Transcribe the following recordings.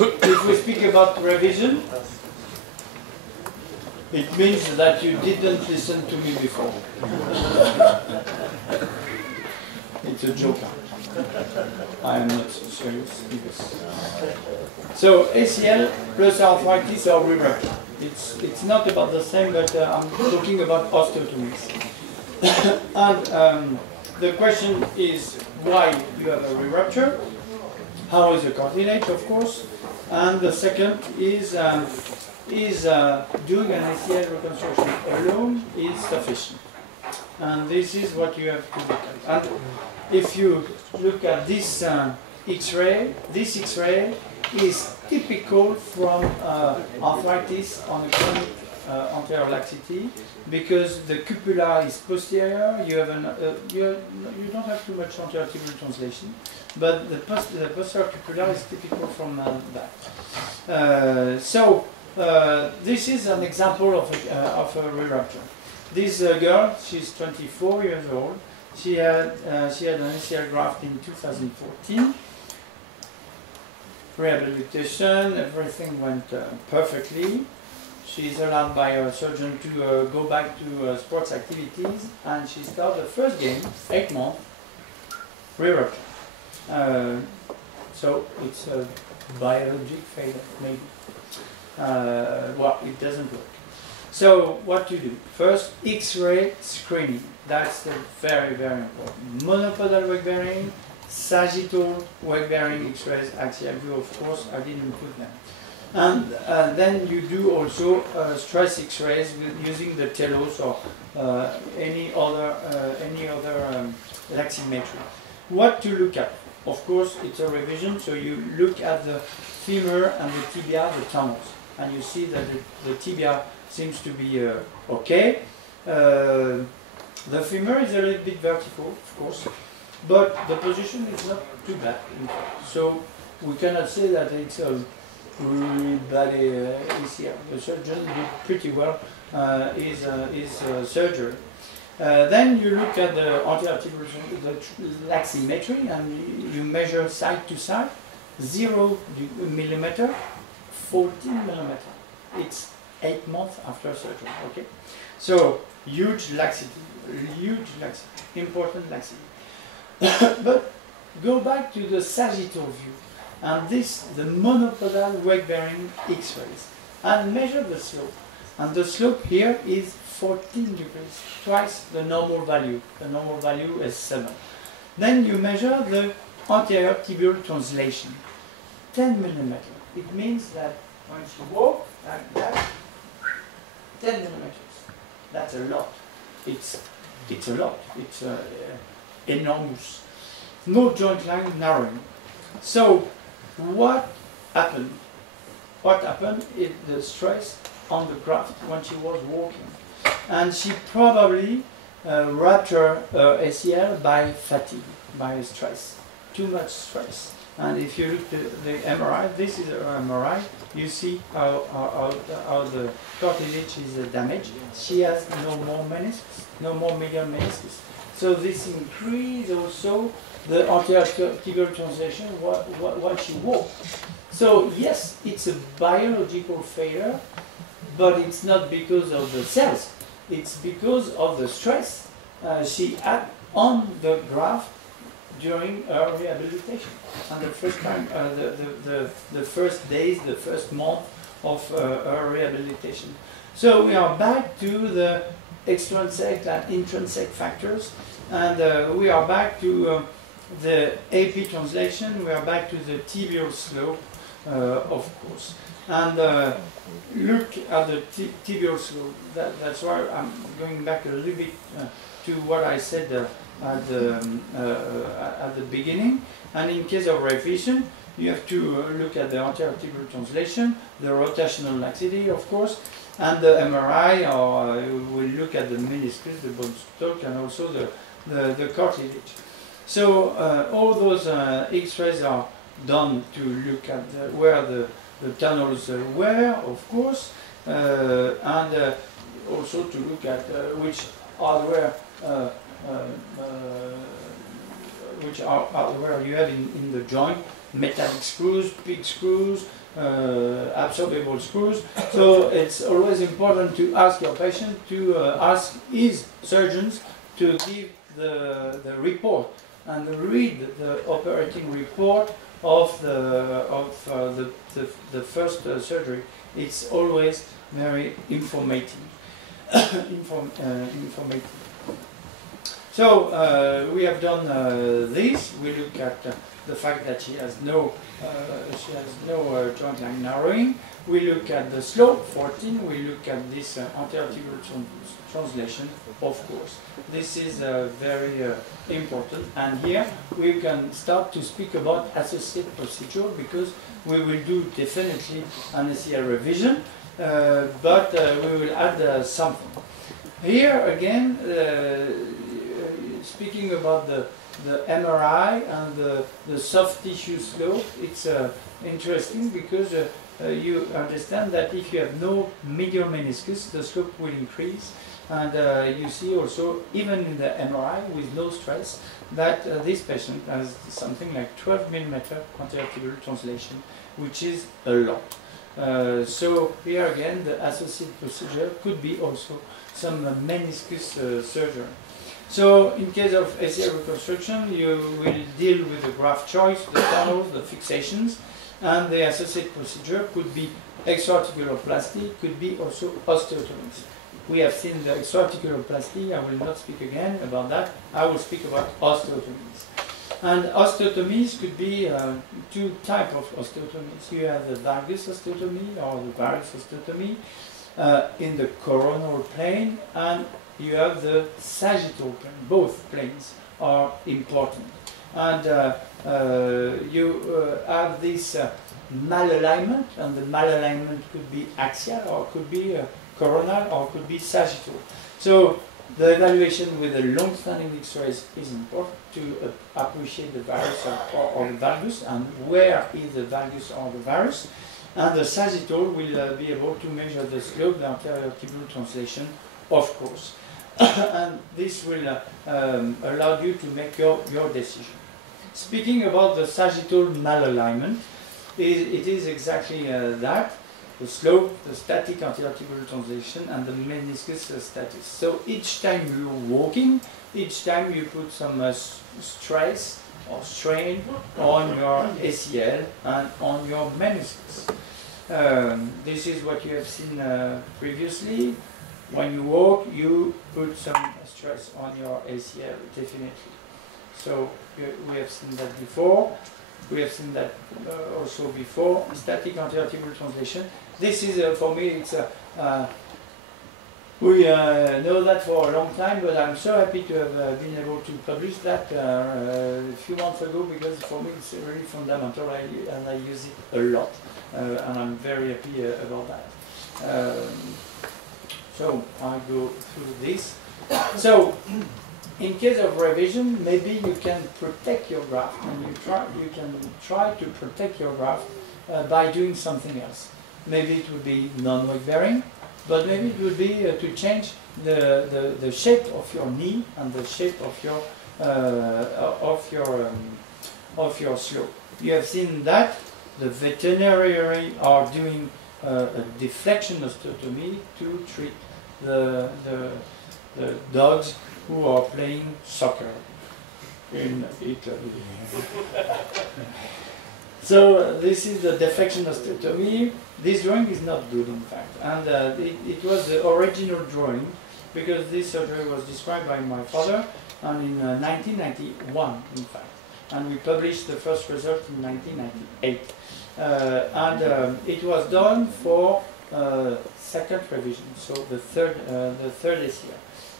if we speak about revision, it means that you didn't listen to me before. It's a joke. I am not serious. So ACL plus arthritis or re-rupture. It's not about the same, but I'm talking about osteotomies. And the question is why you have a re-rupture. How is the cartilage, of course, and the second is doing an ACL reconstruction alone is sufficient, and this is what you have to look at. And if you look at this X-ray, this X-ray is typical from arthritis on a chronic anterior laxity, because the cupula is posterior. You have you don't have too much anterior tibial translation, but the posterior cupula is typical from that. This is an example of a re-rupture. This girl, she's 24 years old. She had an ACL graft in 2014. Rehabilitation, everything went perfectly. She is allowed by her surgeon to go back to sports activities, and she started the first game, 8 months, re-rupture. So it's a biologic failure, maybe. Well, it doesn't work. So what to do? First, X-ray screening. That's very, very important. Monopodal weight bearing, sagittal weight bearing X-rays, axial view, of course, I didn't put them. And then you do also stress X-rays using the telos or any other laximetry. What to look at? Of course, it's a revision, so you look at the femur and the tibia, the tunnels, and you see that the tibia seems to be okay. The femur is a little bit vertical, of course, but the position is not too bad. So we cannot say that it's a really bad ACL. The surgeon did pretty well his surgery. Then you look at the anterior tibial, the laximetry, and you measure side to side, 0 millimeter, 14 millimeter. It's 8 months after surgery. Okay, so huge laxity, important laxity. But go back to the sagittal view, and the monopodal weight-bearing X-rays, and measure the slope. And the slope here is 14 degrees, twice the normal value. The normal value is 7. Then you measure the anterior tibial translation, 10 millimeters. It means that when you walk like that, 10 millimeters. That's a lot. It's a lot. It's enormous. No joint line narrowing. So what happened? What happened is the stress on the graft when she was walking, and she probably ruptured her ACL by fatigue, by stress, too much stress. And if you look at the MRI, this is her MRI, you see how the cartilage is damaged. She has no more meniscus, no more medial meniscus. So this increases also the anterior tibial translation while she walks. So yes, it's a biological failure, but it's not because of the cells. It's because of the stress she had on the graft during her rehabilitation. And the first time, the first days, the first month of her rehabilitation. So we are back to the extrinsic and intrinsic factors, and we are back to the AP translation, we are back to the tibial slope, of course. And look at the tibial slope. That's why I'm going back a little bit to what I said at the beginning. And in case of revision, you have to look at the anterior tibial translation, the rotational laxity, of course, and the MRI, or we'll look at the meniscus, the bone stalk, and also the cartilage. So all those X-rays are done to look at where the tunnels were, of course, and also to look at which hardware which are where you have in the joint metallic screws, big screws, absorbable screws. So it's always important to ask your patient, to ask his surgeons to give the report and read the operating report of the first surgery. It's always very informative. Informative. So we have done this. We look at the fact that she has no joint line narrowing. We look at the slope 14. We look at this anterior translation, of course. This is very important. And here we can start to speak about associated procedure, because we will do definitely an ACL revision, but we will add something. Here again, speaking about the MRI and the soft tissue slope, it's interesting because you understand that if you have no medial meniscus, the slope will increase. And you see also, even in the MRI with no stress, that this patient has something like 12 millimeter anterior translation, which is a lot. So here again, the associated procedure could be also some meniscus surgery. So in case of ACL reconstruction, you will deal with the graft choice, the tunnels, the fixations, and the associated procedure could be extra-articuloplasty, could be also osteotomies. We have seen the extra-articuloplasty. I will not speak again about that. I will speak about osteotomies. And osteotomies could be two types of osteotomies. You have the valgus osteotomy or the varus osteotomy in the coronal plane, and you have the sagittal plane. Both planes are important. And you have this malalignment, and the malalignment could be axial or could be coronal or could be sagittal. So the evaluation with a long-standing X-rays is important to appreciate the varus or the valgus and where is the valgus or the varus. And the sagittal will be able to measure the slope, the anterior tibial translation, of course. And this will allow you to make your decision. Speaking about the sagittal malalignment, it is exactly that. The slope, the static anterior tibial translation, and the meniscus status. So each time you're walking, each time you put some stress or strain on your ACL and on your meniscus. This is what you have seen previously. When you walk, you put some stress on your ACL, definitely. So we have seen that before. We have seen that also before. Static anterior tibial translation. This is, for me, it's we know that for a long time, but I'm so happy to have been able to publish that a few months ago, because for me it's really fundamental, and I use it a lot, and I'm very happy about that. So I'll go through this. So in case of revision, maybe you can protect your graft, and you can try to protect your graft by doing something else. Maybe it would be non-weight bearing, but maybe it would be to change the shape of your knee and the shape of your slope. You have seen that the veterinary are doing a deflection osteotomy to treat the dogs who are playing soccer in Italy. So this is the deflection osteotomy. This drawing is not good, in fact, and it was the original drawing, because this surgery was described by my father, and in 1991, in fact, and we published the first result in 1998, and it was done for second revision, so the third ACL,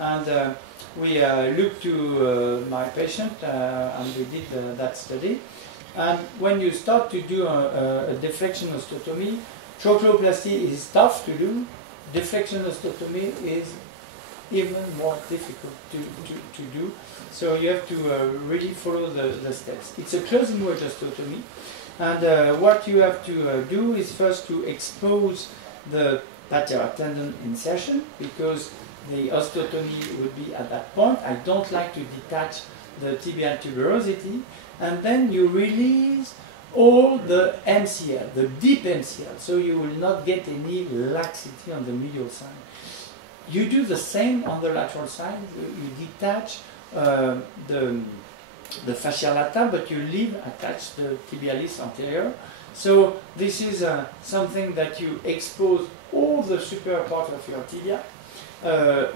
and we looked to my patient, and we did that study. And when you start to do a deflection osteotomy, trochleoplasty is tough to do. Deflection osteotomy is even more difficult to do. So you have to really follow the steps. It's a closing wedge osteotomy. And what you have to do is first to expose the patellar tendon insertion, because the osteotomy would be at that point. I don't like to detach the tibial tuberosity, and then you release all the MCL, the deep MCL, so you will not get any laxity on the medial side. You do the same on the lateral side. You detach the fascia lata, but you leave attached the tibialis anterior. So this is something that you expose all the superior part of your tibia,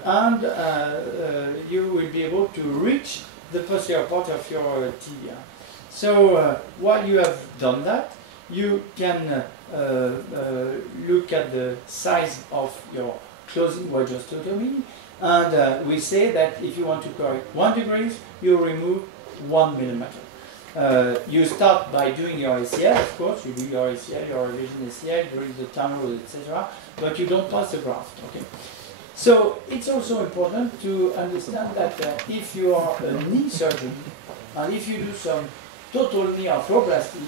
and you will be able to reach the posterior part of your tibia. So while you have done that, you can look at the size of your closing wedge osteotomy, and we say that if you want to correct 1 degree, you remove 1 millimeter. You start by doing your ACL, of course, you do your ACL, your revision ACL, during the tunnel, etc., but you don't pass the graft. Okay? So it's also important to understand that if you are a knee surgeon, and if you do some total knee arthroplasty,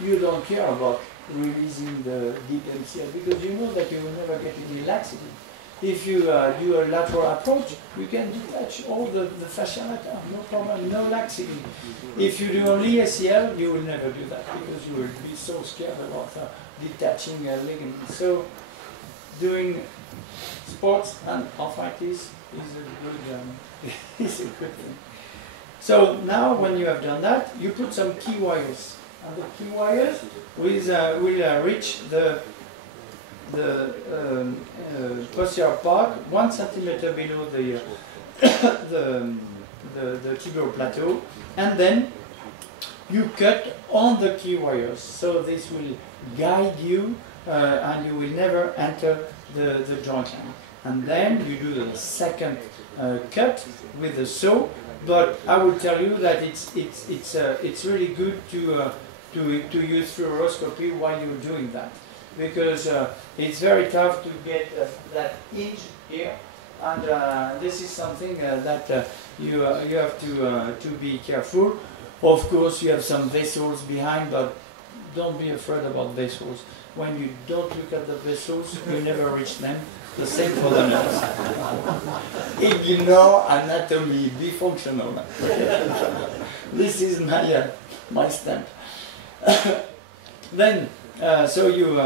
you don't care about releasing the deep MCL because you know that you will never get any laxity. If you do a lateral approach, you can detach all the fascia lata, no problem, no laxity. If you do only ACL, you will never do that because you will be so scared about detaching ligaments. So doing sports and arthritis is a good thing. So now when you have done that, you put some key wires. And the key wires will reach the posterior part 1 centimeter below the tibial plateau, and then you cut on the key wires. So this will guide you, and you will never enter the joint line. And then you do the second cut with the saw. But I will tell you that it's really good to use fluoroscopy while you're doing that, because it's very tough to get that hinge here, and this is something that you have to be careful. Of course, you have some vessels behind, but don't be afraid about vessels. When you don't look at the vessels, you never reach them. The same for the nerves. Ignore anatomy, be functional. This is my stamp. Then, so you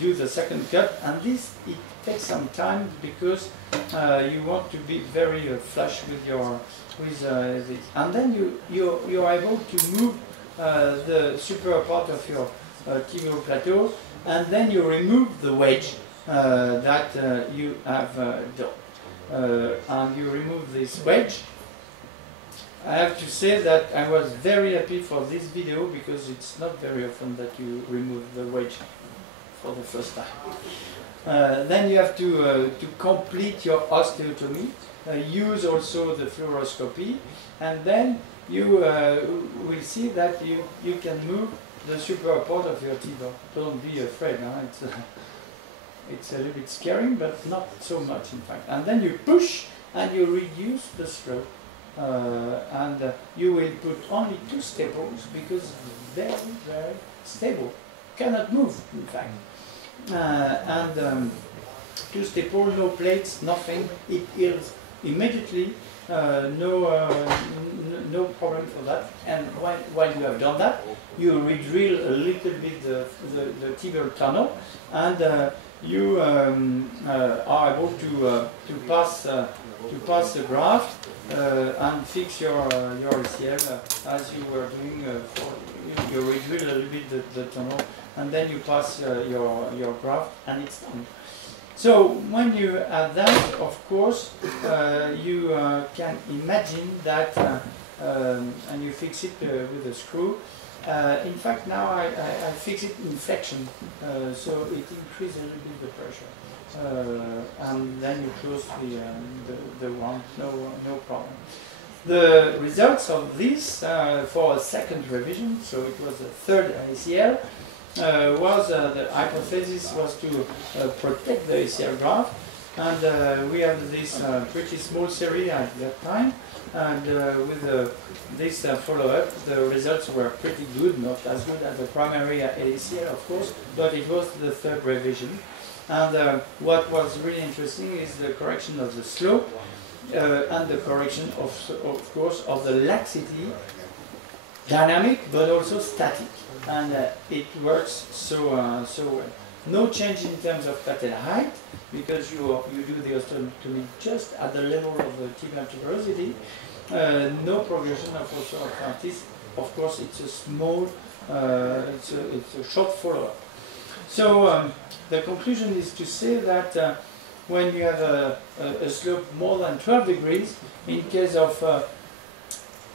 do the second cut, and it takes some time because you want to be very flush with this, and then you are able to move the superior part of your tibial plateau, and then you remove the wedge that you have done, and you remove this wedge. I have to say that I was very happy for this video because it's not very often that you remove the wedge for the first time. Then you have to complete your osteotomy, use also the fluoroscopy, and then you will see that you can move the superior part of your tibia. Don't be afraid, huh? It's a little bit scary, but not so much in fact. And then you push and you reduce the slope. And you will put only 2 staples because it's very, very stable. Cannot move, in fact. And 2 staples, no plates, nothing. It heals immediately. No problem for that. And while you have done that, you redrill a little bit the tibial tunnel, and you are able to pass the graft and fix your ACL as you were doing. You redrill a little bit the tunnel, and then you pass your graft, and it's done. So when you have that, of course, you can imagine that, and you fix it with a screw. In fact, now I fix it in flexion, so it increases a little bit the pressure, and then you close the wound, no problem. The results of this for a second revision, so it was a third ACL, was the hypothesis was to protect the ACL graft, and we have this pretty small series at that time, and with this follow-up, the results were pretty good, not as good as the primary ACL, of course, but it was the third revision. And what was really interesting is the correction of the slope. and the correction of course of the laxity, dynamic but also static, and it works so well. No change in terms of patella height, because you do the osteotomy just at the level of the tibial tuberosity. No progression of osteoarthritis. Of course, it's a small, it's a short follow-up. So the conclusion is to say that when you have a slope more than 12 degrees, in case of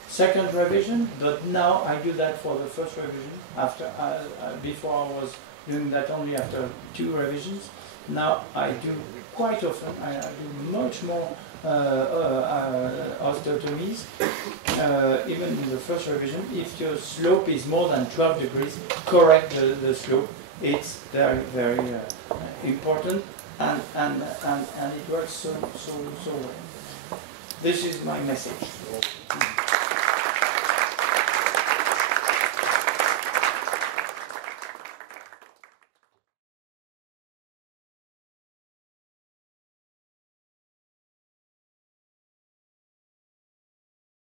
second revision, but now I do that for the first revision. After before I was doing that only after 2 revisions. Now I do quite often. I do much more osteotomies, even in the first revision. If your slope is more than 12 degrees, correct the slope. It's very, very important, and it works so well. This is my message.